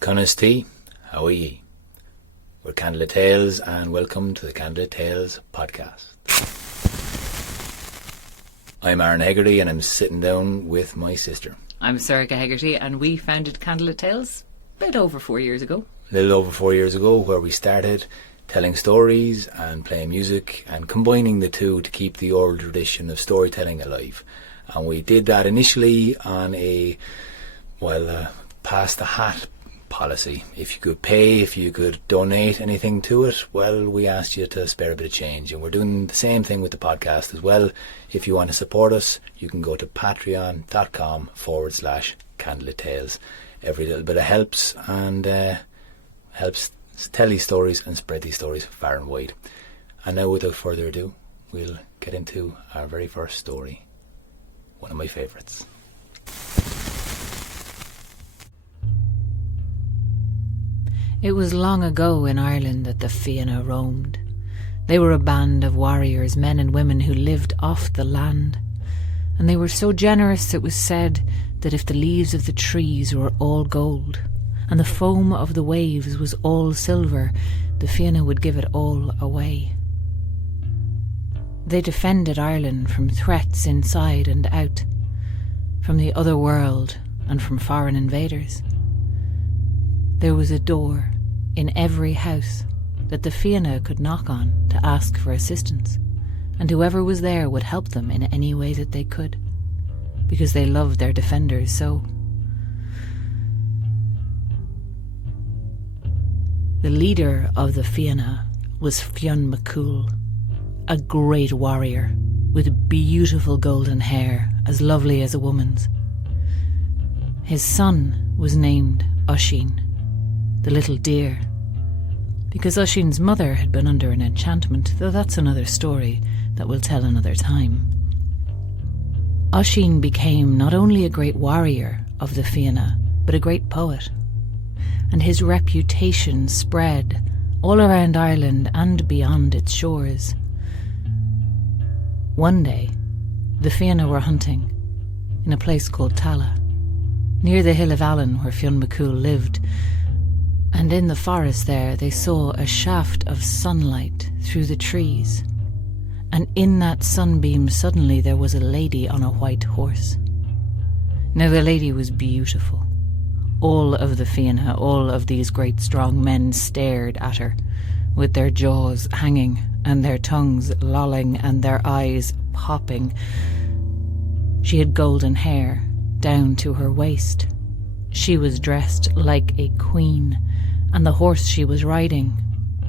Cunnisty, how are ye? We're Candlelit Tales and welcome to the Candlelit Tales podcast. I'm Aaron Hegarty and I'm sitting down with my sister. I'm Sarah Hegarty and we founded Candlelit Tales a bit over 4 years ago. A little over 4 years ago, where we started telling stories and playing music and combining the two to keep the oral tradition of storytelling alive. And we did that initially on a, pass the hat policy. If you could pay, if you could donate anything to it, well, we asked you to spare a bit of change. And we're doing the same thing with the podcast as well. If you want to support us, you can go to patreon.com/Candlelit Tales. Every little bit of helps and helps tell these stories and spread these stories far and wide. And now, without further ado, we'll get into our very first story. One of my favourites. It was long ago in Ireland that the Fianna roamed. They were a band of warriors, men and women who lived off the land. And they were so generous it was said that if the leaves of the trees were all gold and the foam of the waves was all silver, the Fianna would give it all away. They defended Ireland from threats inside and out, from the other world and from foreign invaders. There was a door in every house that the Fianna could knock on to ask for assistance, and whoever was there would help them in any way that they could, because they loved their defenders so. The leader of the Fianna was Fionn McCool, a great warrior with beautiful golden hair as lovely as a woman's. His son was named Oisín, the little deer, because Oisín's mother had been under an enchantment, though that's another story that we'll tell another time. Oisín became not only a great warrior of the Fianna, but a great poet, and his reputation spread all around Ireland and beyond its shores. One day, the Fianna were hunting in a place called Tala, near the hill of Allen where Fionn McCool lived, and in the forest there they saw a shaft of sunlight through the trees, and in that sunbeam suddenly there was a lady on a white horse. Now the lady was beautiful. All of the Fianna, all of these great strong men stared at her, with their jaws hanging and their tongues lolling and their eyes popping. She had golden hair down to her waist. She was dressed like a queen, and the horse she was riding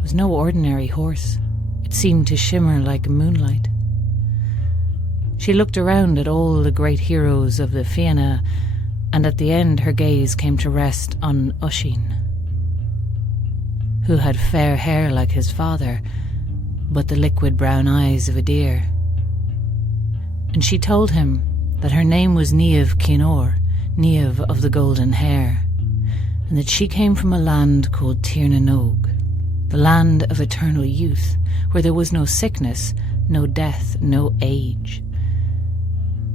was no ordinary horse. It seemed to shimmer like moonlight. She looked around at all the great heroes of the Fianna, and at the end her gaze came to rest on Oisín, who had fair hair like his father, but the liquid brown eyes of a deer. And she told him that her name was Niamh Cinnór, Niamh of the golden hair, and that she came from a land called Tirnanog, the land of eternal youth, where there was no sickness, no death, no age.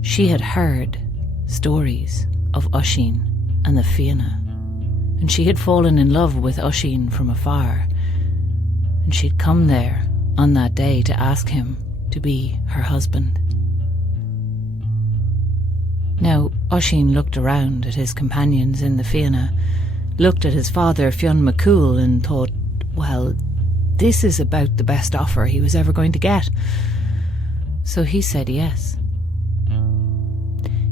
She had heard stories of Oisín and the Fianna, and she had fallen in love with Oisín from afar, and she'd come there on that day to ask him to be her husband. Now Oisín looked around at his companions in the Fianna, looked at his father Fionn McCool and thought, well, this is about the best offer he was ever going to get. So he said yes.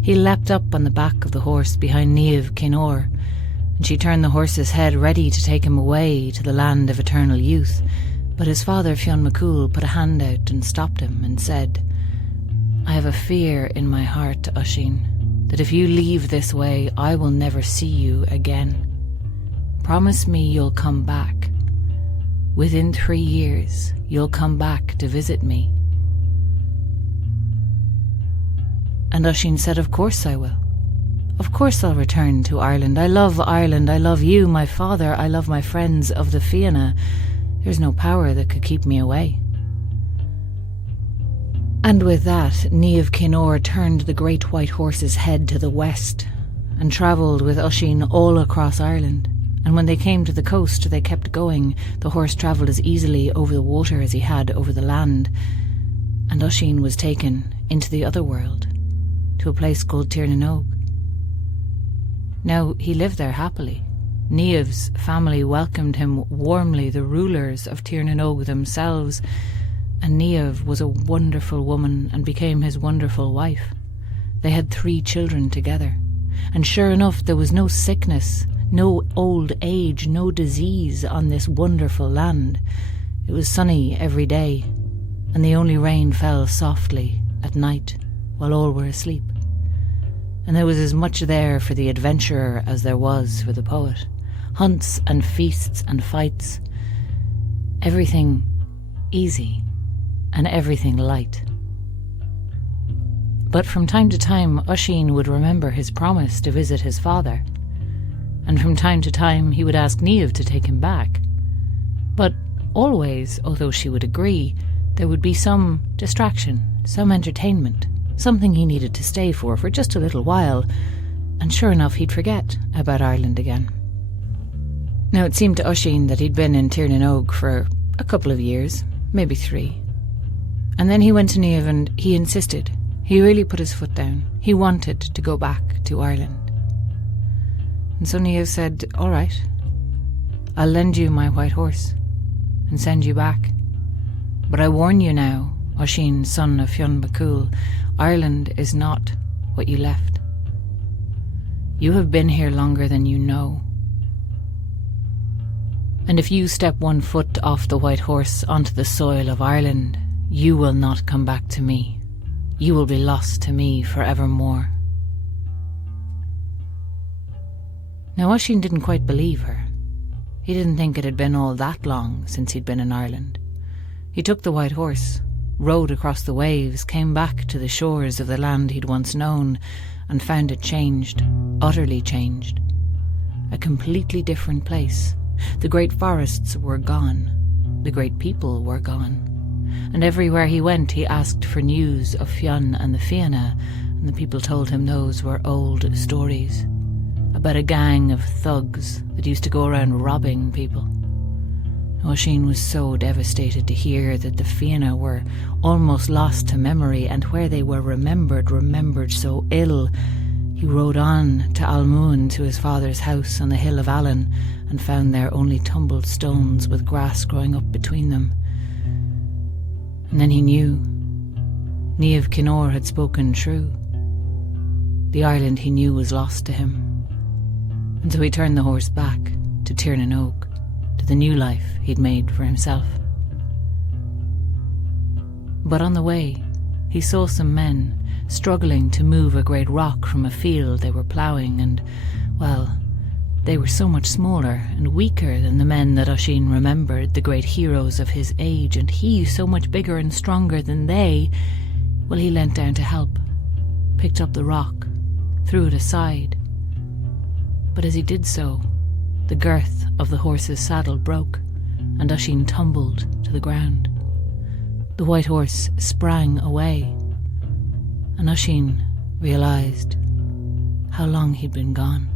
He leapt up on the back of the horse behind Niamh Cinnór, and she turned the horse's head ready to take him away to the land of eternal youth. But his father Fionn McCool put a hand out and stopped him and said, I have a fear in my heart, Oisín, that if you leave this way, I will never see you again. Promise me you'll come back. Within 3 years, you'll come back to visit me. And Oisín said, of course I will. Of course I'll return to Ireland. I love Ireland. I love you, my father. I love my friends of the Fianna. There's no power that could keep me away. And with that, Niamh Cinnór turned the great white horse's head to the west and travelled with Oisín all across Ireland and when they came to the coast they kept going. The horse travelled as easily over the water as he had over the land, and Oisín was taken into the other world, to a place called Tirnanog. Now he lived there happily. Niamh's family welcomed him warmly, the rulers of Tirnanog themselves, and Niamh was a wonderful woman and became his wonderful wife. They had 3 children together, and sure enough there was no sickness, no old age, no disease on this wonderful land. It was sunny every day, and the only rain fell softly at night while all were asleep. And there was as much there for the adventurer as there was for the poet. Hunts and feasts and fights. Everything easy and everything light. But from time to time Oisín would remember his promise to visit his father, and from time to time he would ask Niamh to take him back. But always, although she would agree, there would be some distraction, some entertainment, something he needed to stay for just a little while, and sure enough he'd forget about Ireland again. Now it seemed to Oisín that he'd been in Tirnanog for a couple of years, maybe 3. And then he went to Niamh and he insisted. He really put his foot down. He wanted to go back to Ireland. And so Niamh said, "All right, I'll lend you my white horse and send you back. But I warn you now, Oisín, son of Fionn McCool, Ireland is not what you left. You have been here longer than you know. And if you step 1 foot off the white horse onto the soil of Ireland, you will not come back to me. You will be lost to me forevermore." Now Oisín didn't quite believe her. He didn't think it had been all that long since he'd been in Ireland. He took the white horse, rode across the waves, came back to the shores of the land he'd once known, and found it changed, utterly changed. A completely different place. The great forests were gone. The great people were gone. And everywhere he went he asked for news of Fionn and the Fianna, and the people told him those were old stories about a gang of thugs that used to go around robbing people. Oisín was so devastated to hear that the Fianna were almost lost to memory, and where they were remembered so ill. He rode on to Almoon, to his father's house on the hill of Allen, and found there only tumbled stones with grass growing up between them. And then he knew. Niamh Kinor had spoken true. The Ireland he knew was lost to him. And so he turned the horse back to Tirnanog, to the new life he'd made for himself. But on the way, he saw some men struggling to move a great rock from a field they were ploughing, and, well, they were so much smaller and weaker than the men that Oisín remembered, the great heroes of his age, and he so much bigger and stronger than they. Well, he leant down to help, picked up the rock, threw it aside. But as he did so, the girth of the horse's saddle broke, and Oisín tumbled to the ground. The white horse sprang away, and Oisín realised how long he'd been gone.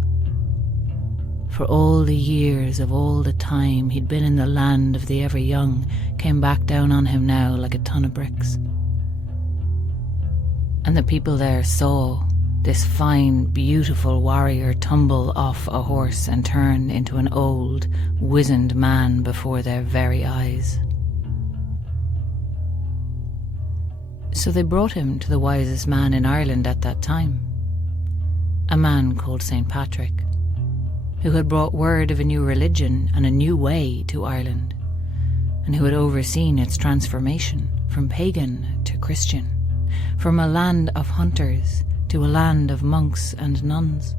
For all the years of all the time he'd been in the land of the ever young came back down on him now like a ton of bricks. And the people there saw this fine, beautiful warrior tumble off a horse and turn into an old, wizened man before their very eyes. So they brought him to the wisest man in Ireland at that time, a man called St. Patrick, who had brought word of a new religion and a new way to Ireland, and who had overseen its transformation from pagan to Christian, from a land of hunters to a land of monks and nuns.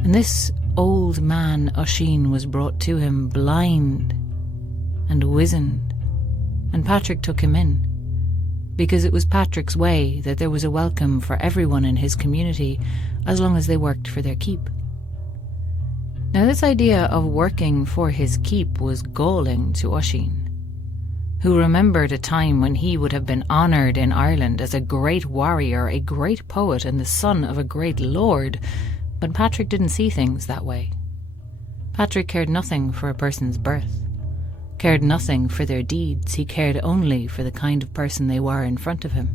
And this old man Oisín was brought to him blind and wizened, and Patrick took him in, because it was Patrick's way that there was a welcome for everyone in his community as long as they worked for their keep. Now this idea of working for his keep was galling to Oisín, who remembered a time when he would have been honoured in Ireland as a great warrior, a great poet, and the son of a great lord. But Patrick didn't see things that way. Patrick cared nothing for a person's birth, cared nothing for their deeds. He cared only for the kind of person they were in front of him,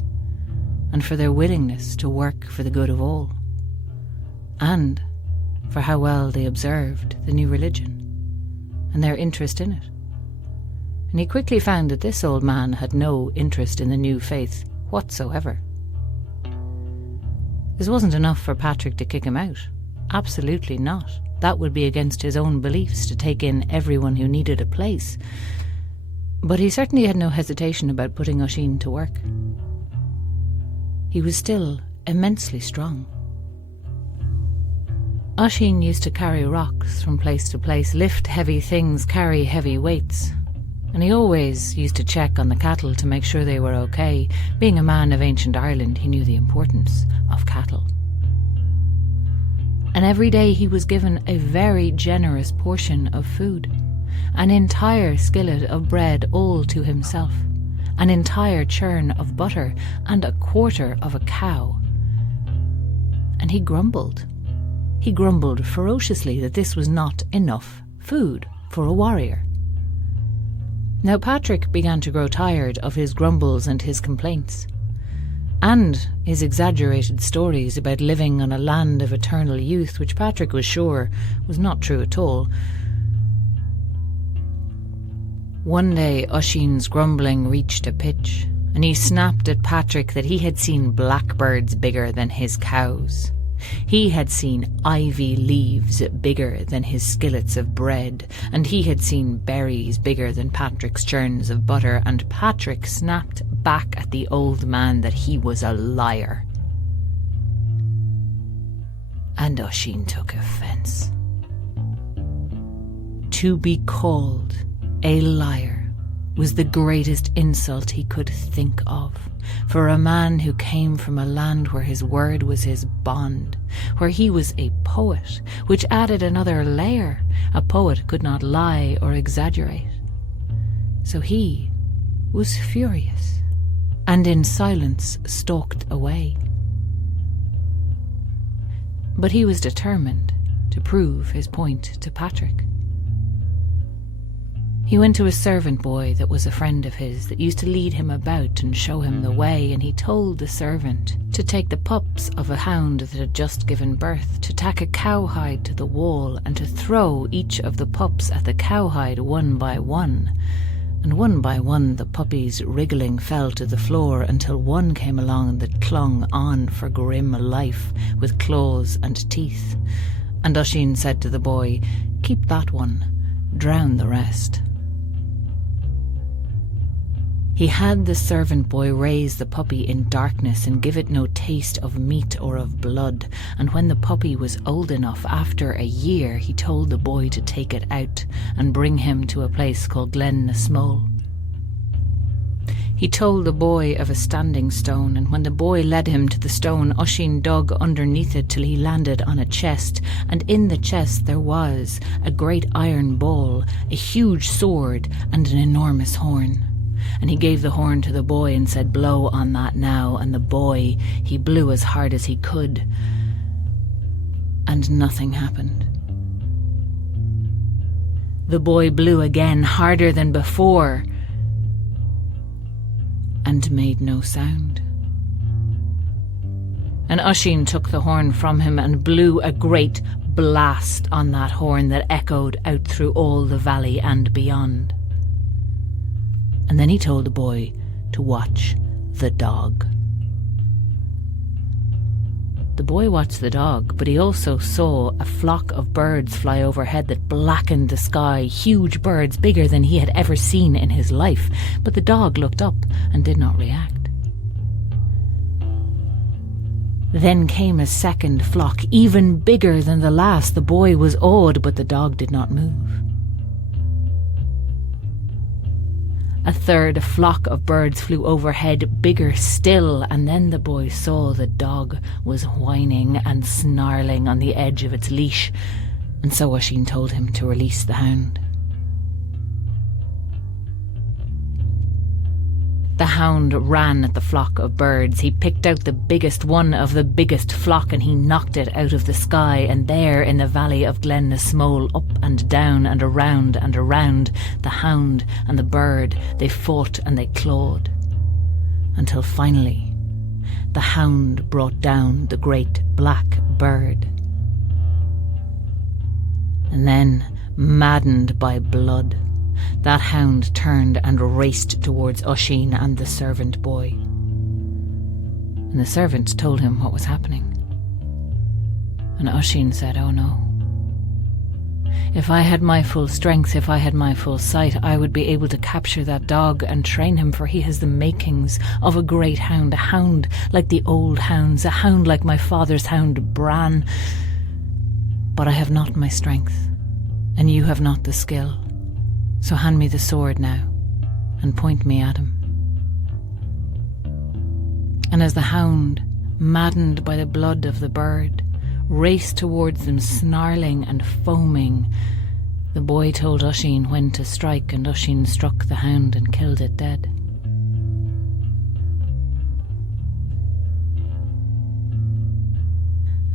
and for their willingness to work for the good of all, and for how well they observed the new religion, and their interest in it. And he quickly found that this old man had no interest in the new faith whatsoever. This wasn't enough for Patrick to kick him out. Absolutely not. That would be against his own beliefs to take in everyone who needed a place. But he certainly had no hesitation about putting Oisín to work. He was still immensely strong. Oisín used to carry rocks from place to place, lift heavy things, carry heavy weights. And he always used to check on the cattle to make sure they were okay. Being a man of ancient Ireland, he knew the importance of cattle. And every day he was given a very generous portion of food, an entire skillet of bread all to himself, an entire churn of butter, and a quarter of a cow. And he grumbled. He grumbled ferociously that this was not enough food for a warrior. Now Patrick began to grow tired of his grumbles and his complaints, and his exaggerated stories about living on a land of eternal youth, which Patrick was sure was not true at all. One day Oisín's grumbling reached a pitch, and he snapped at Patrick that he had seen blackbirds bigger than his cows. He had seen ivy leaves bigger than his skillets of bread, and he had seen berries bigger than Patrick's churns of butter, and Patrick snapped back at the old man that he was a liar. And Oisín took offence. To be called a liar was the greatest insult he could think of, for a man who came from a land where his word was his bond, where he was a poet, which added another layer. A poet could not lie or exaggerate. So he was furious, and in silence stalked away. But he was determined to prove his point to Patrick. He went to a servant boy that was a friend of his that used to lead him about and show him the way, and he told the servant to take the pups of a hound that had just given birth, to tack a cowhide to the wall, and to throw each of the pups at the cowhide one by one. And one by one the puppies wriggling fell to the floor, until one came along that clung on for grim life with claws and teeth. And Oisín said to the boy, "Keep that one, drown the rest." He had the servant boy raise the puppy in darkness and give it no taste of meat or of blood, and when the puppy was old enough, after a year, he told the boy to take it out and bring him to a place called Glen Nasmole. He told the boy of a standing stone, and when the boy led him to the stone, Oisín dug underneath it till he landed on a chest, and in the chest there was a great iron ball, a huge sword, and an enormous horn. And he gave the horn to the boy and said, "Blow on that now," and the boy, he blew as hard as he could, and nothing happened. The boy blew again, harder than before, and made no sound. And Oisín took the horn from him and blew a great blast on that horn that echoed out through all the valley and beyond. And then he told the boy to watch the dog. The boy watched the dog, but he also saw a flock of birds fly overhead that blackened the sky, huge birds bigger than he had ever seen in his life. But the dog looked up and did not react. Then came a second flock, even bigger than the last. The boy was awed, but the dog did not move. A third flock of birds flew overhead, bigger still, and then the boy saw the dog was whining and snarling on the edge of its leash, and so Oisín told him to release the hound. The hound ran at the flock of birds. He picked out the biggest one of the biggest flock and he knocked it out of the sky, and there in the valley of Glen Nasmole, up and down and around, the hound and the bird, they fought and they clawed. Until finally, the hound brought down the great black bird. And then, maddened by blood, that hound turned and raced towards Oisín and the servant boy. And the servant told him what was happening. And Oisín said, "Oh no. If I had my full strength, if I had my full sight, I would be able to capture that dog and train him, for he has the makings of a great hound, a hound like the old hounds, a hound like my father's hound, Bran. But I have not my strength, and you have not the skill. So hand me the sword now, and point me at him." And as the hound, maddened by the blood of the bird, raced towards them, snarling and foaming, the boy told Oisín when to strike, and Oisín struck the hound and killed it dead.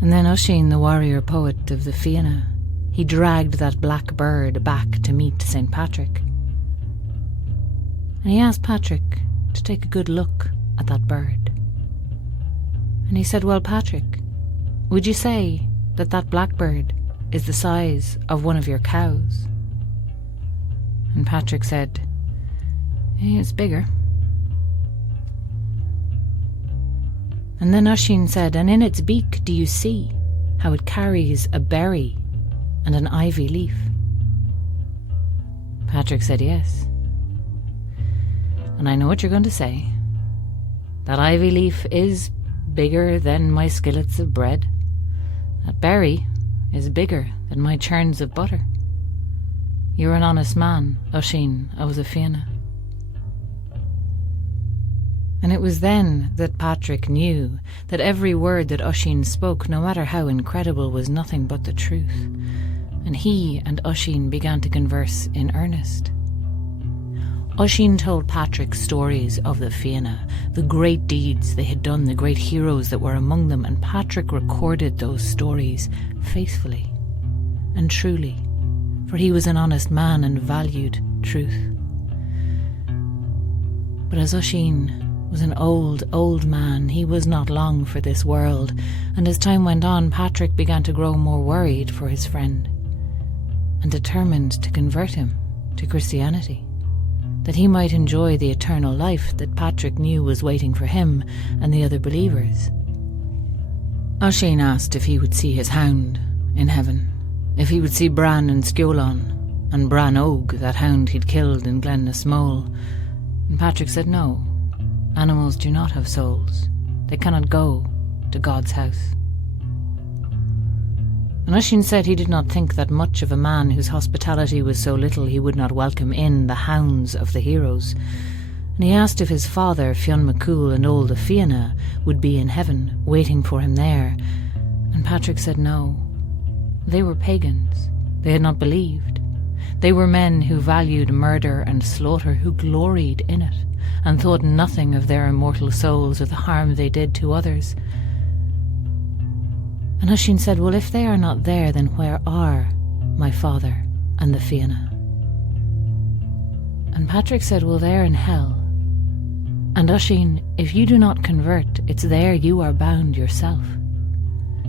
And then Oisín, the warrior poet of the Fianna, he dragged that black bird back to meet St. Patrick. And he asked Patrick to take a good look at that bird. And he said, "Well, Patrick, would you say that that blackbird is the size of one of your cows?" And Patrick said, "It's bigger." And then Oisín said, "And in its beak do you see how it carries a berry and an ivy leaf?" Patrick said, "Yes. And I know what you're going to say. That ivy leaf is bigger than my skillets of bread. That berry is bigger than my churns of butter. You're an honest man, Oisín of the Fianna." And it was then that Patrick knew that every word that Oisín spoke, no matter how incredible, was nothing but the truth. And he and Oisín began to converse in earnest. Oisín told Patrick stories of the Fianna, the great deeds they had done, the great heroes that were among them, and Patrick recorded those stories faithfully and truly, for he was an honest man and valued truth. But as Oisín was an old, old man, he was not long for this world, and as time went on, Patrick began to grow more worried for his friend, and determined to convert him to Christianity, that he might enjoy the eternal life that Patrick knew was waiting for him and the other believers. Oisín asked if he would see his hound in heaven, if he would see Bran and Sciolán, and Bran Og, that hound he'd killed in Glen Nasmole. And Patrick said no, animals do not have souls. They cannot go to God's house. And Oisín said he did not think that much of a man whose hospitality was so little he would not welcome in the hounds of the heroes. And he asked if his father, Fionn McCool, and old Fianna would be in heaven, waiting for him there. And Patrick said no. They were pagans. They had not believed. They were men who valued murder and slaughter, who gloried in it, and thought nothing of their immortal souls or the harm they did to others. And Oisín said, "Well, if they are not there, then where are my father and the Fianna?" And Patrick said, "Well, they're in hell. And Oisín, if you do not convert, it's there you are bound yourself."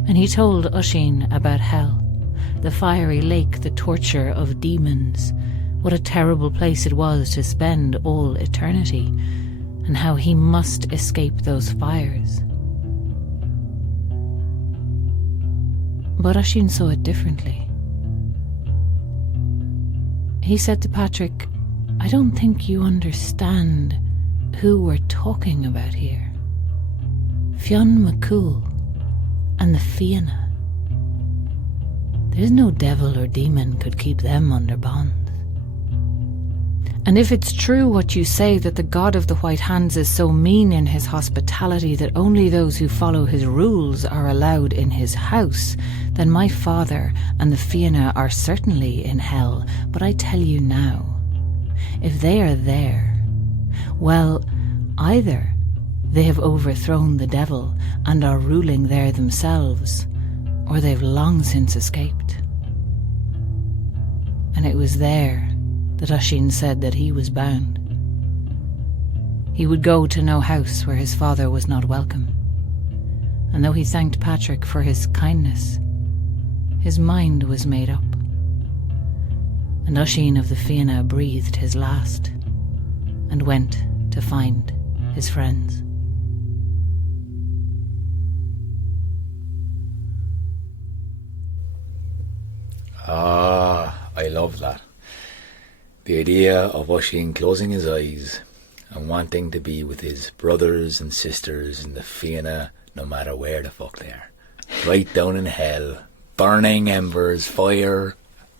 And he told Oisín about hell, the fiery lake, the torture of demons, what a terrible place it was to spend all eternity, and how he must escape those fires. But Oisín saw it differently. He said to Patrick, "I don't think you understand who we're talking about here. Fionn McCool and the Fianna. There's no devil or demon could keep them under bonds. And if it's true what you say, that the God of the White Hands is so mean in his hospitality that only those who follow his rules are allowed in his house, then my father and the Fianna are certainly in hell. But I tell you now, if they are there, well, Either they have overthrown the devil and are ruling there themselves, or they've long since escaped. And it was there that Oisín said that he was bound. He would go to no house where his father was not welcome. And though he thanked Patrick for his kindness, his mind was made up. And Oisín of the Fianna breathed his last and went to find his friends. I love that. The idea of Oisín closing his eyes and wanting to be with his brothers and sisters in the Fianna, no matter where the fuck they are. Right down in hell, burning embers, fire,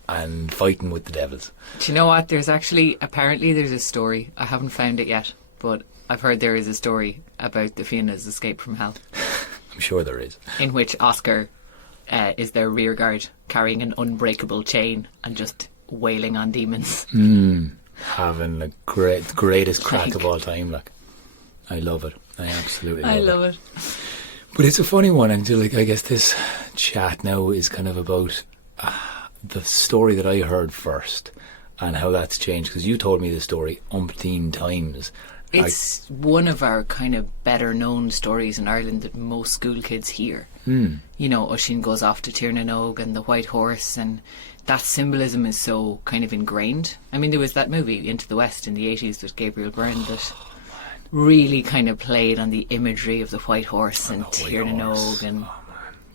and fighting with the devils. Do you know what? Apparently there's a story. I haven't found it yet, but I've heard there is a story about the Fianna's escape from hell. I'm sure there is. In which Oscar is their rear guard, carrying an unbreakable chain and just wailing on demons. Having the greatest crack of all time. Like, I love it. I absolutely love it. But it's a funny one, and I guess this chat now is kind of about the story that I heard first and how that's changed, because you told me the story umpteen times. It's one of our kind of better known stories in Ireland that most school kids hear. You know, Oisín goes off to Tirnanog and the White Horse, and that symbolism is so kind of ingrained. I mean, there was that movie Into the West in the 80s with Gabriel Byrne that really kind of played on the imagery of the White Horse and Tirnanog. And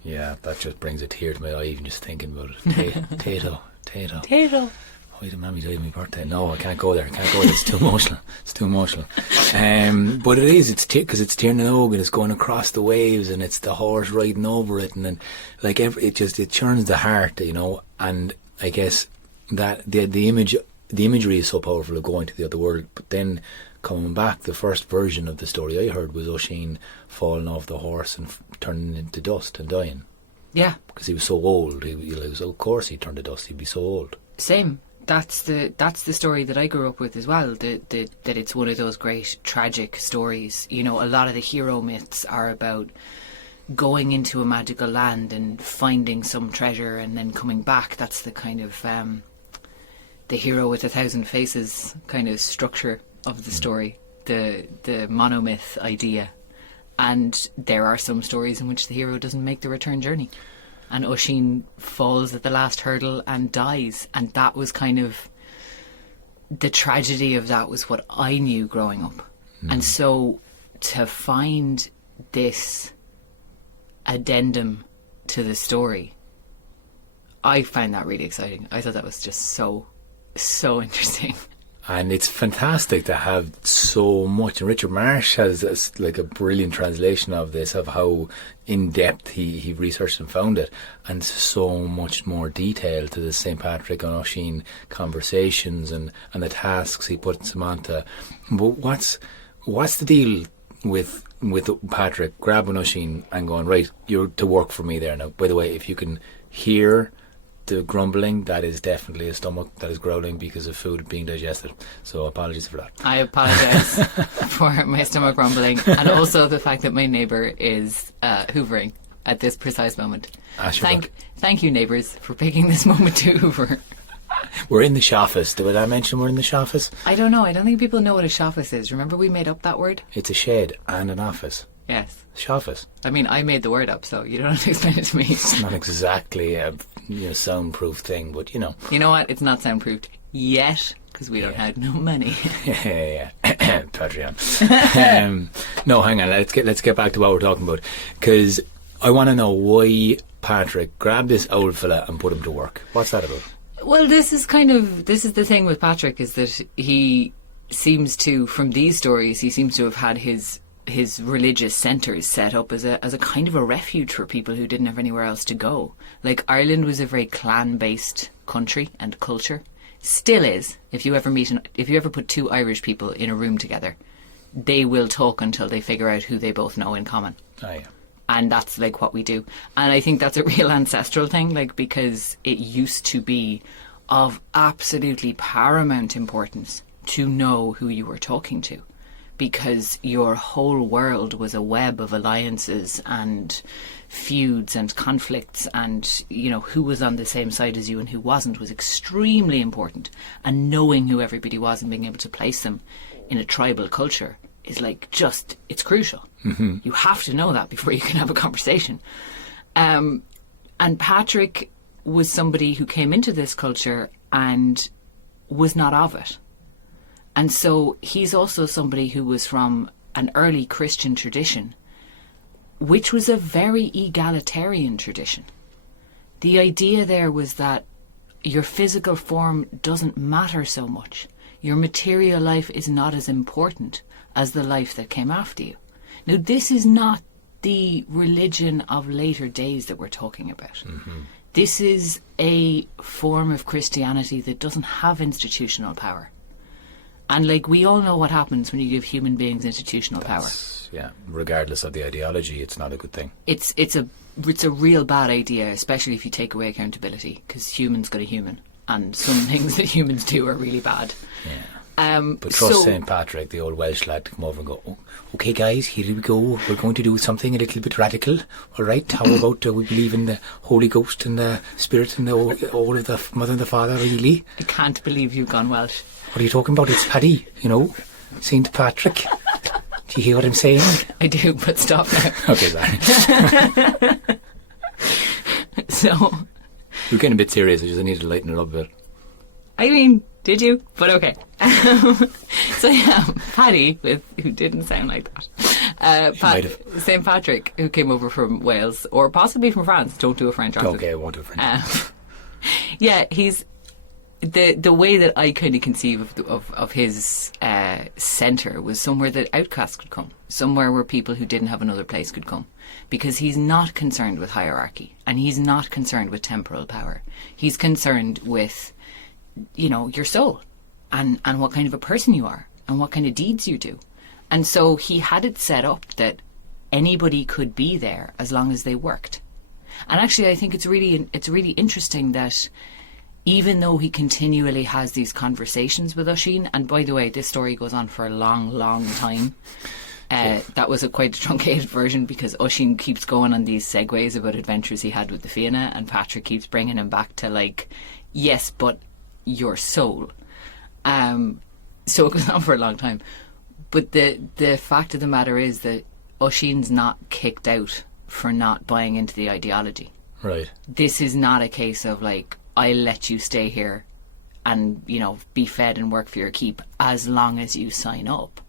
yeah, that just brings a tear to my eye even just thinking about it. Tato. Why did Mammy die on my birthday? No, I can't go there. It's too emotional. But it is. It's because it's Tirnanog and it's going across the waves and it's the horse riding over it, and then it churns the heart, you know. And I guess that the imagery is so powerful of going to the other world. But then coming back, the first version of the story I heard was Oisín falling off the horse and turning into dust and dying. Yeah, because he was so old. He was, of course, he'd turn to dust. He'd be so old. Same. That's the story that I grew up with as well, that it's one of those great tragic stories. You know, a lot of the hero myths are about going into a magical land and finding some treasure and then coming back. That's the kind of the hero with 1,000 faces kind of structure of the story, the monomyth idea. And there are some stories in which the hero doesn't make the return journey. And Oisín falls at the last hurdle and dies. And that was kind of the tragedy of that was what I knew growing up. And so to find this addendum to the story, I found that really exciting. I thought that was just so interesting. And it's fantastic to have so much. And Richard Marsh has a brilliant translation of this, of how in depth he researched and found it, and so much more detail to the St. Patrick and Oisín conversations and the tasks he puts them onto. But what's the deal with Patrick grabbing Oisín and going, right, you're to work for me there now? By the way, if you can hear the grumbling, that is definitely a stomach that is growling because of food being digested. So apologies for that. I apologise for my stomach grumbling, and also the fact that my neighbour is hoovering at this precise moment. Thank you, neighbours, for picking this moment to hoover. We're in the shoffice. Did I mention we're in the shoffice? I don't know. I don't think people know what a shoffice is. Remember we made up that word? It's a shed and an office. Yes. Shoffice. I mean, I made the word up, so you don't have to explain it to me. It's not exactly a soundproof thing, but you know. You know what? It's not soundproofed yet, because we don't have no money. yeah. Patreon. No, hang on. Let's get back to what we're talking about, because I want to know why Patrick grabbed this old fella and put him to work. What's that about? Well, this is the thing with Patrick, is that he seems to, from these stories, he seems to have had his religious centres set up as a kind of a refuge for people who didn't have anywhere else to go. Like, Ireland was a very clan-based country and culture. Still is. If you ever put two Irish people in a room together, they will talk until they figure out who they both know in common. Oh, yeah. And that's like what we do. And I think that's a real ancestral thing, like, because it used to be of absolutely paramount importance to know who you were talking to. because your whole world was a web of alliances and feuds and conflicts, and who was on the same side as you and who wasn't was extremely important. And knowing who everybody was and being able to place them in a tribal culture is it's crucial. Mm-hmm. You have to know that before you can have a conversation. And Patrick was somebody who came into this culture and was not of it. And so he's also somebody who was from an early Christian tradition, which was a very egalitarian tradition. The idea there was that your physical form doesn't matter so much. Your material life is not as important as the life that came after you. Now, this is not the religion of later days that we're talking about. Mm-hmm. This is a form of Christianity that doesn't have institutional power. And we all know what happens when you give human beings institutional power. Yeah, regardless of the ideology, it's not a good thing. It's a real bad idea, especially if you take away accountability, because humans got a human, and some things that humans do are really bad. Yeah. But trust St. Patrick, the old Welsh lad, to come over and go, oh, okay guys, here we go, we're going to do something a little bit radical, alright, how about we believe in the Holy Ghost and the Spirit and all of the Mother and the Father, really? I can't believe you've gone Welsh. What are you talking about? It's Paddy, St. Patrick. Do you hear what I'm saying? I do, but stop now. Okay, sorry. So... We're getting a bit serious, I just need to lighten it up a bit. I mean, did you? But okay. So yeah, Paddy, who didn't sound like that. St. Patrick, who came over from Wales, or possibly from France. Don't do a French accent. Okay, I won't do a French accent. Yeah, he's... The way that I kind of conceive of his centre was somewhere that outcasts could come, somewhere where people who didn't have another place could come, because he's not concerned with hierarchy, and he's not concerned with temporal power. He's concerned with, your soul, and what kind of a person you are, and what kind of deeds you do. And so he had it set up that anybody could be there as long as they worked. And actually, I think it's really interesting that even though he continually has these conversations with Oisín, and by the way, this story goes on for a long, long time. That was a quite truncated version, because Oisín keeps going on these segues about adventures he had with the Fianna, and Patrick keeps bringing him back to yes, but your soul. So it goes on for a long time. But the fact of the matter is that Oisín's not kicked out for not buying into the ideology. Right. This is not a case of I'll let you stay here and, be fed and work for your keep as long as you sign up.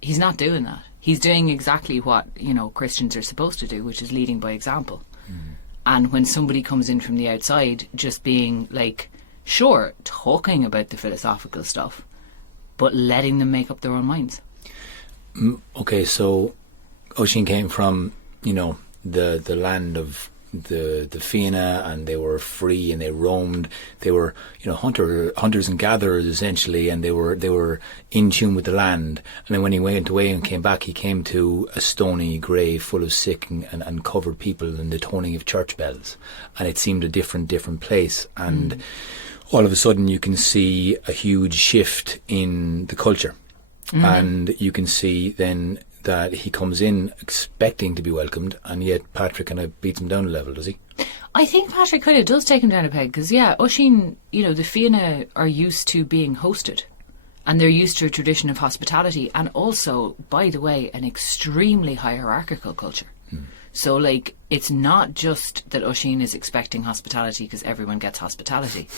He's not doing that. He's doing exactly what, Christians are supposed to do, which is leading by example. Mm. And when somebody comes in from the outside, just being sure, talking about the philosophical stuff, but letting them make up their own minds. Okay, so Oisín came from, the land of the Fianna, and they were free and they roamed. They were hunters and gatherers essentially, and they were in tune with the land. And then when he went away and came back, he came to a stony grave full of sick and covered people and the toning of church bells, and it seemed a different place. And all of a sudden you can see a huge shift in the culture. And you can see then that he comes in expecting to be welcomed, and yet Patrick kind of beats him down a level, does he? I think Patrick kind of does take him down a peg, because Oisín, the Fianna are used to being hosted, and they're used to a tradition of hospitality, and also, by the way, an extremely hierarchical culture. So it's not just that Oisín is expecting hospitality because everyone gets hospitality.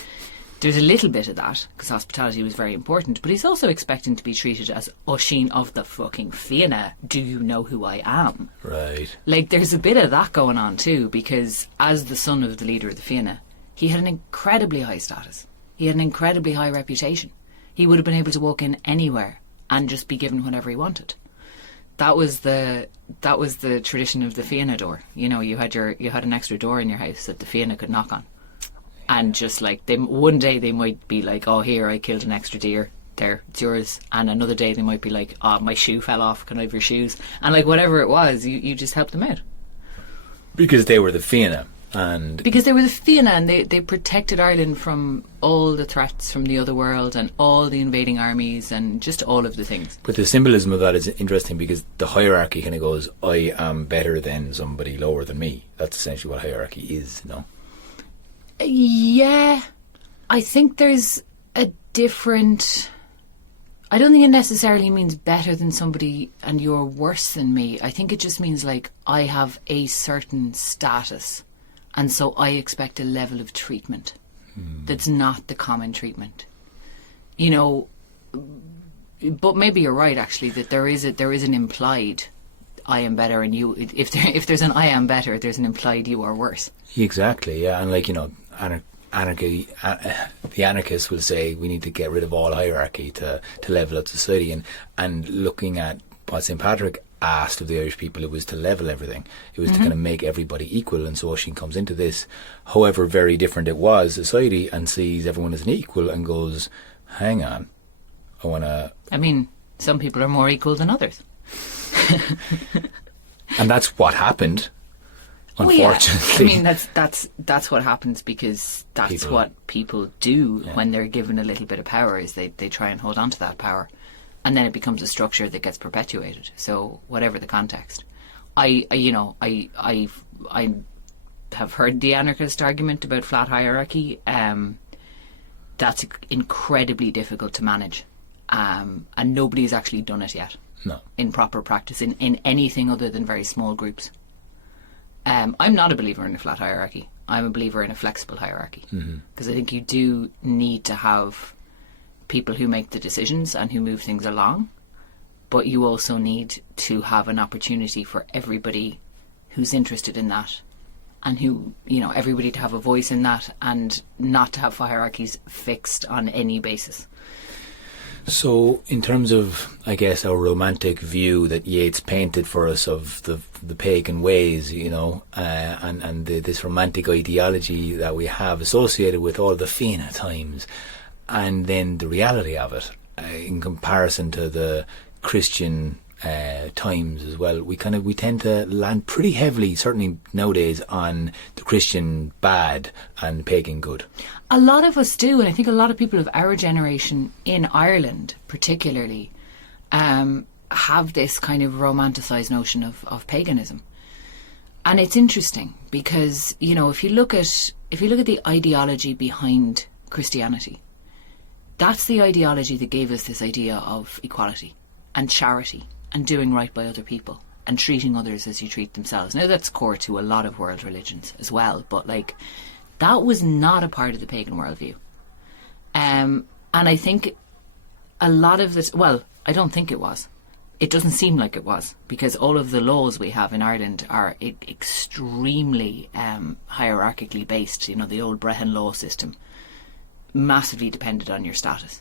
There's a little bit of that, because hospitality was very important, but he's also expecting to be treated as Oisín of the fucking Fianna. Do you know who I am? Right. There's a bit of that going on too, because as the son of the leader of the Fianna, he had an incredibly high status. He had an incredibly high reputation. He would have been able to walk in anywhere and just be given whatever he wanted. That was the tradition of the Fianna door. You had an extra door in your house that the Fianna could knock on. And just one day they might be oh, here, I killed an extra deer. There, it's yours. And another day they might be oh, my shoe fell off. Can I have your shoes? And whatever it was, you just helped them out. Because they were the Fianna. And because they were the Fianna, and they protected Ireland from all the threats from the other world and all the invading armies and just all of the things. But the symbolism of that is interesting, because the hierarchy kind of goes, I am better than somebody lower than me. That's essentially what hierarchy is, you know? Yeah, I think there's a different... I don't think it necessarily means better than somebody and you're worse than me. I think it just means like I have a certain status, and so I expect a level of treatment that's not the common treatment. You know, but maybe you're right actually, that there is an implied I am better and you, if there's an I am better, there's an implied you are worse. Exactly, yeah. And like, you know, anarchy, the anarchists will say we need to get rid of all hierarchy to level up society, and looking at what St. Patrick asked of the Irish people, it was to level everything. It was to kind of make everybody equal. And so Oisín comes into this, however very different it was, society, and sees everyone as an equal and goes, hang on, I mean, some people are more equal than others. And that's what happened, unfortunately. Well, yeah. I mean, that's what happens, because that's what people do when they're given a little bit of power, is they try and hold on to that power, and then it becomes a structure that gets perpetuated. So whatever the context, I have heard the anarchist argument about flat hierarchy. That's incredibly difficult to manage, and nobody's actually done it yet. No. In proper practice, in anything other than very small groups. I'm not a believer in a flat hierarchy. I'm a believer in a flexible hierarchy, because I think you do need to have people who make the decisions and who move things along, but you also need to have an opportunity for everybody who's interested in that, and who, you know, everybody to have a voice in that, and not to have hierarchies fixed on any basis. So, in terms of, I guess, our romantic view that Yeats painted for us of the pagan ways, you know, and this romantic ideology that we have associated with all the Fianna times, and then the reality of it, in comparison to the Christian times as well, we tend to land pretty heavily, certainly nowadays, on the Christian bad and pagan good. A lot of us do, and I think a lot of people of our generation in Ireland particularly have this kind of romanticised notion of paganism. And it's interesting because, you know, if you look at the ideology behind Christianity, that's the ideology that gave us this idea of equality and charity and doing right by other people and treating others as you treat themselves. Now, that's core to a lot of world religions as well, but like, that was not a part of the pagan worldview. And I think a lot of this, well, I don't think it was. It doesn't seem like it was, because all of the laws we have in Ireland are extremely hierarchically based. You know, the old Brehon law system massively depended on your status.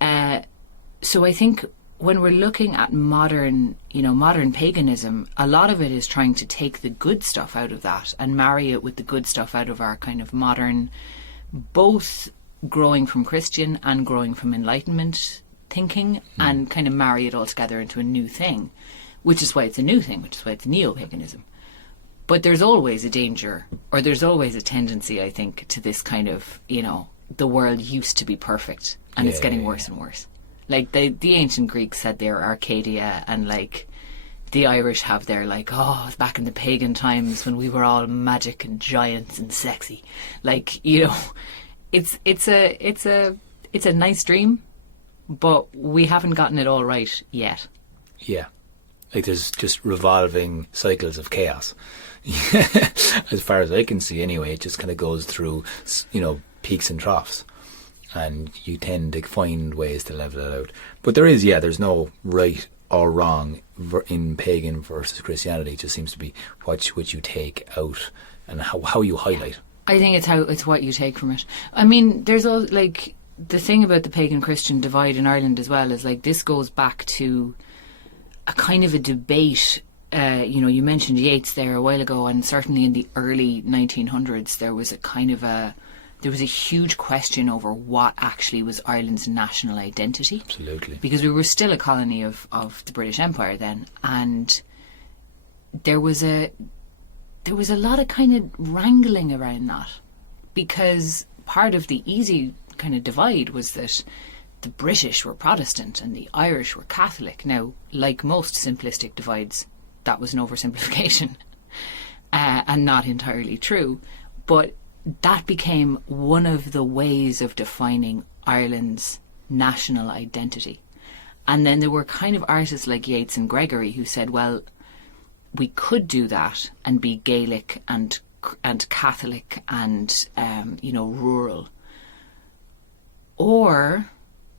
So I think when we're looking at modern paganism, a lot of it is trying to take the good stuff out of that and marry it with the good stuff out of our kind of modern, both growing from Christian and growing from Enlightenment thinking, and kind of marry it all together into a new thing, which is why it's a new thing, which is why it's neo-paganism. But there's always a danger, or there's always a tendency, I think, to this kind of, you know, the world used to be perfect and it's getting worse and worse. Like the ancient Greeks had their Arcadia, and like the Irish have their like, oh, back in the pagan times when we were all magic and giants and sexy. Like, you know, it's a nice dream, but we haven't gotten it all right yet. Yeah. Like there's just revolving cycles of chaos. As far as I can see anyway, it just kind of goes through, you know, peaks and troughs. And you tend to find ways to level it out. But there's no right or wrong in pagan versus Christianity. It just seems to be what you take out and how you highlight. I think it's what you take from it. I mean, there's all like the thing about the pagan Christian divide in Ireland as well is like this goes back to a kind of a debate. You know, you mentioned Yeats there a while ago, and certainly in the early 1900s there was a huge question over what actually was Ireland's national identity. Absolutely. Because we were still a colony of the British Empire then, and there was there was a lot of kind of wrangling around that, because part of the easy kind of divide was that the British were Protestant and the Irish were Catholic. Now, like most simplistic divides, that was an oversimplification and not entirely true. But that became one of the ways of defining Ireland's national identity. And then there were kind of artists like Yeats and Gregory who said, well, we could do that and be Gaelic and Catholic and, rural. Or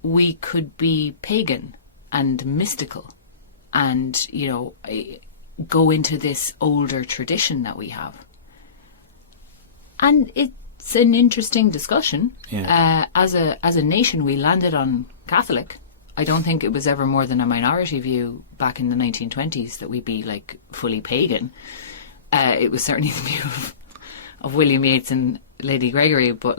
we could be pagan and mystical and, go into this older tradition that we have. And it's an interesting discussion. Yeah. As a nation, we landed on Catholic. I don't think it was ever more than a minority view back in the 1920s that we'd be like fully pagan. It was certainly the view of William Yeats and Lady Gregory, but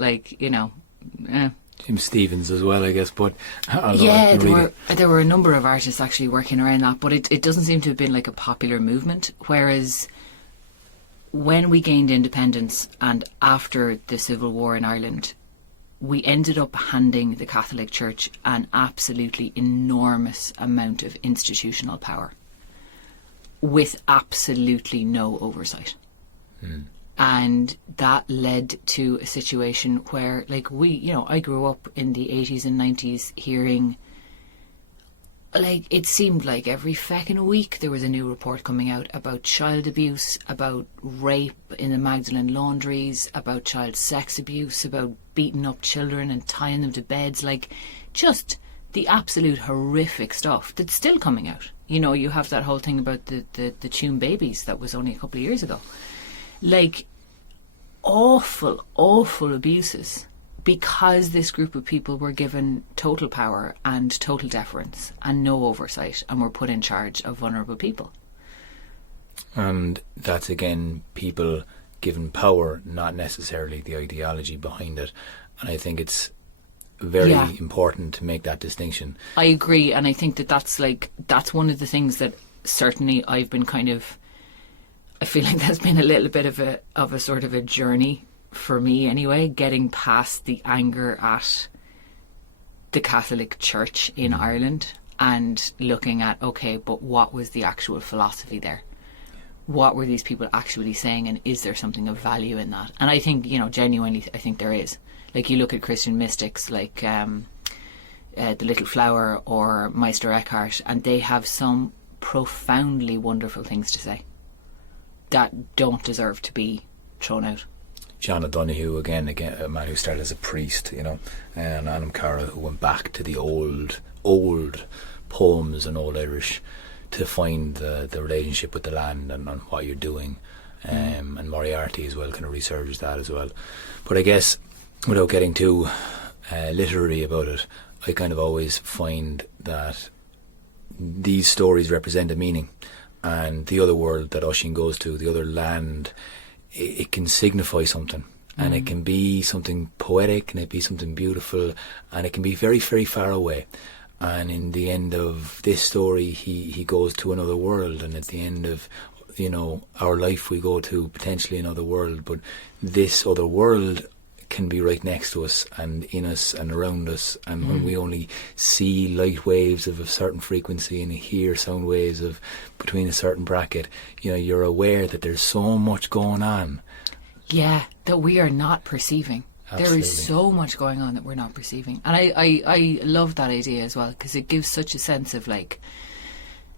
Jim Stevens as well, I guess. But there were a number of artists actually working around that, but it doesn't seem to have been like a popular movement. Whereas when we gained independence and after the Civil War in Ireland, we ended up handing the Catholic Church an absolutely enormous amount of institutional power with absolutely no oversight. And that led to a situation where, like, I grew up in the 80s and 90s hearing, like, it seemed like every feckin' week there was a new report coming out about child abuse, about rape in the Magdalen laundries, about child sex abuse, about beating up children and tying them to beds, like, just the absolute horrific stuff that's still coming out. You have that whole thing about the Tune babies that was only a couple of years ago. Like, awful, awful abuses, because this group of people were given total power and total deference and no oversight and were put in charge of vulnerable people. And that's, again, people given power, not necessarily the ideology behind it. And I think it's very important to make that distinction. I agree, and I think that's one of the things that certainly I've been I feel like there's been a little bit of a sort of a journey for me anyway, getting past the anger at the Catholic Church in Ireland and looking at, okay, but what was the actual philosophy there? What were these people actually saying, and is there something of value in that? And I think, genuinely, I think there is. Like, you look at Christian mystics like the Little Flower or Meister Eckhart, and they have some profoundly wonderful things to say that don't deserve to be thrown out. John O'Donoghue, again, a man who started as a priest, and Anam Cara, who went back to the old poems and Old Irish to find the relationship with the land and what you're doing. And Moriarty as well kind of researched that as well. But I guess, without getting too literary about it, I kind of always find that these stories represent a meaning, and the other world that Oisín goes to, the other land, it can signify something, and it can be something poetic, and it can be something beautiful, and it can be very, very far away. And in the end of this story, he goes to another world, and at the end of our life, we go to potentially another world, but this other world can be right next to us and in us and around us, and when we only see light waves of a certain frequency and hear sound waves of between a certain bracket, you're aware that there's so much going on. Yeah, that we are not perceiving. Absolutely. There is so much going on that we're not perceiving. And I love that idea as well, because it gives such a sense of like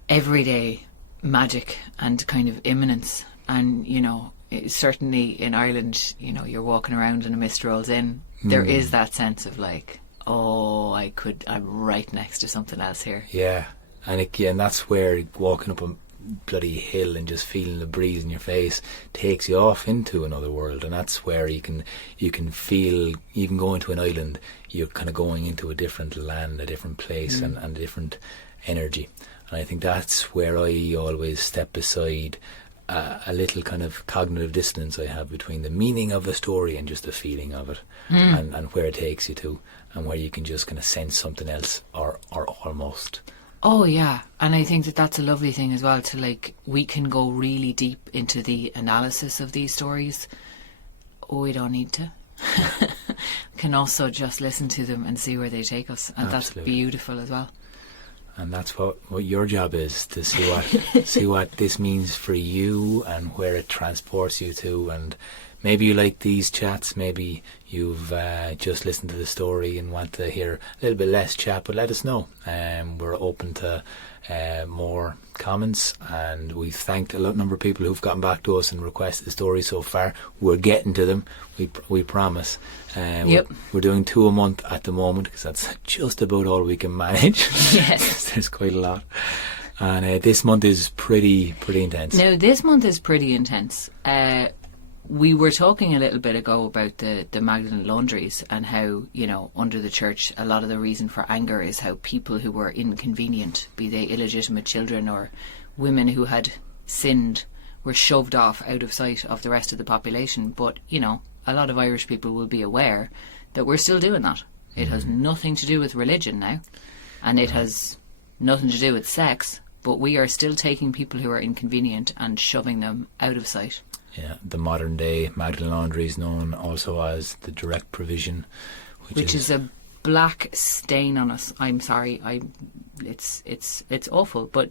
everyday magic and kind of imminence. And certainly in Ireland, you're walking around and a mist rolls in. There is that sense of like, oh, I'm right next to something else here. Yeah, and that's where walking up a bloody hill and just feeling the breeze in your face takes you off into another world, and that's where you can feel, even going to an island, you're kind of going into a different land, a different place, and a different energy. And I think that's where I always step aside a little kind of cognitive dissonance I have between the meaning of a story and just the feeling of it, and where it takes you to, and where you can just kind of sense something else or almost. Oh yeah, and I think that that's a lovely thing as well, to like, we can go really deep into the analysis of these stories. Oh, we don't need to. We can also just listen to them and see where they take us, and Absolutely. that's beautiful as well. And that's what your job is, to see what see what this means for you and where it transports you to. And maybe you like these chats, maybe you've just listened to the story and want to hear a little bit less chat, but let us know. We're open to more comments, and we've thanked a number of people who've gotten back to us and requested stories so far. We're getting to them, we promise. Yep. We're doing 2 a month at the moment, because that's just about all we can manage. Yes. There's quite a lot. And this month is pretty intense. Now, this month is pretty intense. We were talking a little bit ago about the Magdalene laundries, and how, you know, under the church, a lot of the reason for anger is how people who were inconvenient, be they illegitimate children or women who had sinned, were shoved off out of sight of the rest of the population. But, you know, a lot of Irish people will be aware that we're still doing that. It has nothing to do with religion now, and it has nothing to do with sex, but we are still taking people who are inconvenient and shoving them out of sight. Yeah, the modern day Magdalene laundry is known also as the direct provision, which is a black stain on us. I'm sorry, it's awful. But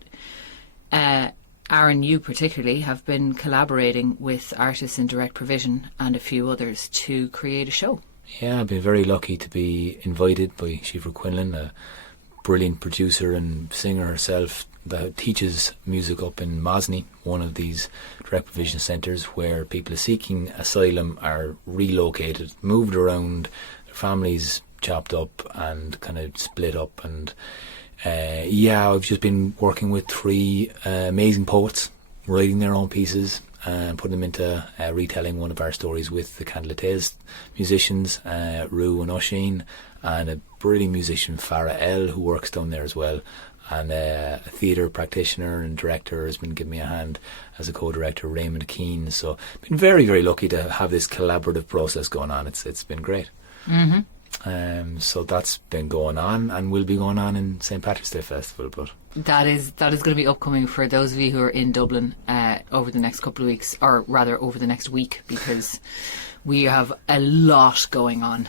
Aaron, you particularly have been collaborating with artists in direct provision and a few others to create a show. Yeah, I've been very lucky to be invited by Siobhan Quinlan, a brilliant producer and singer herself, that teaches music up in Mosney, one of these direct provision centres where people seeking asylum are relocated, moved around, their families chopped up and kind of split up. And I've just been working with 3 amazing poets, writing their own pieces and putting them into retelling one of our stories with the Candlelit Tales musicians, Rue and Oisín, and a brilliant musician, Farah L, who works down there as well. And a theatre practitioner and director has been giving me a hand as a co-director, Raymond Keane. So I've been very, very lucky to have this collaborative process going on. It's been great. Mm-hmm. So that's been going on, and will be going on in St. Patrick's Day Festival. But that is going to be upcoming for those of you who are in Dublin over the next couple of weeks, or rather over the next week, because we have a lot going on.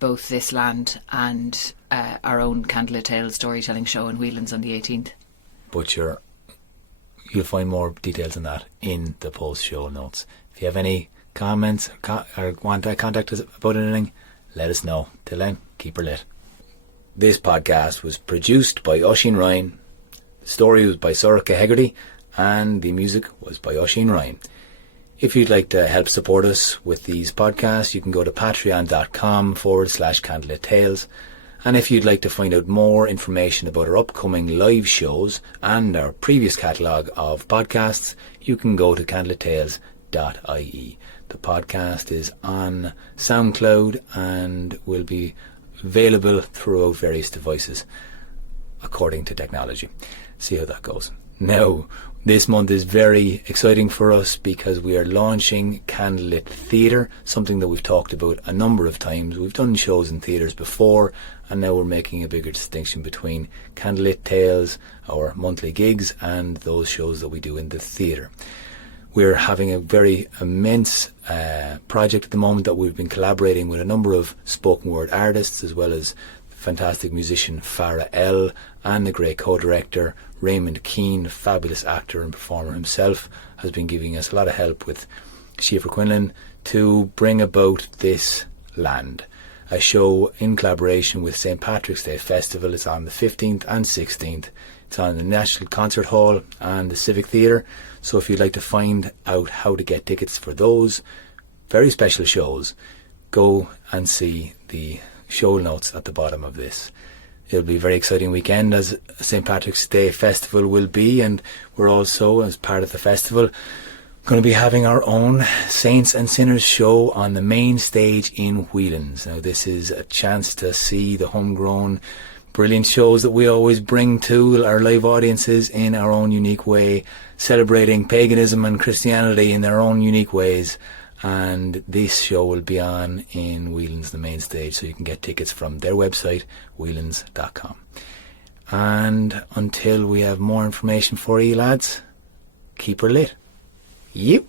Both this land and our own Candlelit Tales storytelling show in Whelan's on the 18th. But you'll find more details on that in the post-show notes. If you have any comments or want to contact us about anything, let us know. Till then, keep her lit. This podcast was produced by Oisín Ryan. The story was by Sorcha Hegarty, and the music was by Oisín Ryan. If you'd like to help support us with these podcasts, you can go to patreon.com/Candlelit Tales. And if you'd like to find out more information about our upcoming live shows and our previous catalogue of podcasts, you can go to candlittales.ie. The podcast is on SoundCloud and will be available throughout various devices according to technology. See how that goes. Now, this month is very exciting for us because we are launching Candlelit Theatre, something that we've talked about a number of times. We've done shows in theatres before, and now we're making a bigger distinction between Candlelit Tales, our monthly gigs, and those shows that we do in the theatre. We're having a very immense project at the moment that we've been collaborating with a number of spoken word artists, as well as fantastic musician Farah L and the great co-director Raymond Keane, fabulous actor and performer himself, has been giving us a lot of help with Siobhan Quinlan to bring about this land. A show in collaboration with St. Patrick's Day Festival. It's on the 15th and 16th. It's on the National Concert Hall and the Civic Theatre. So if you'd like to find out how to get tickets for those very special shows, go and see the show notes at the bottom of this. It'll be a very exciting weekend, as St. Patrick's Day Festival will be, and we're also, as part of the festival, going to be having our own Saints and Sinners show on the main stage in Whelan's. Now this is a chance to see the homegrown brilliant shows that we always bring to our live audiences in our own unique way, celebrating paganism and Christianity in their own unique ways. And this show will be on in Whelan's, the main stage, so you can get tickets from their website, whelans.com. And until we have more information for you lads, keep her lit. You.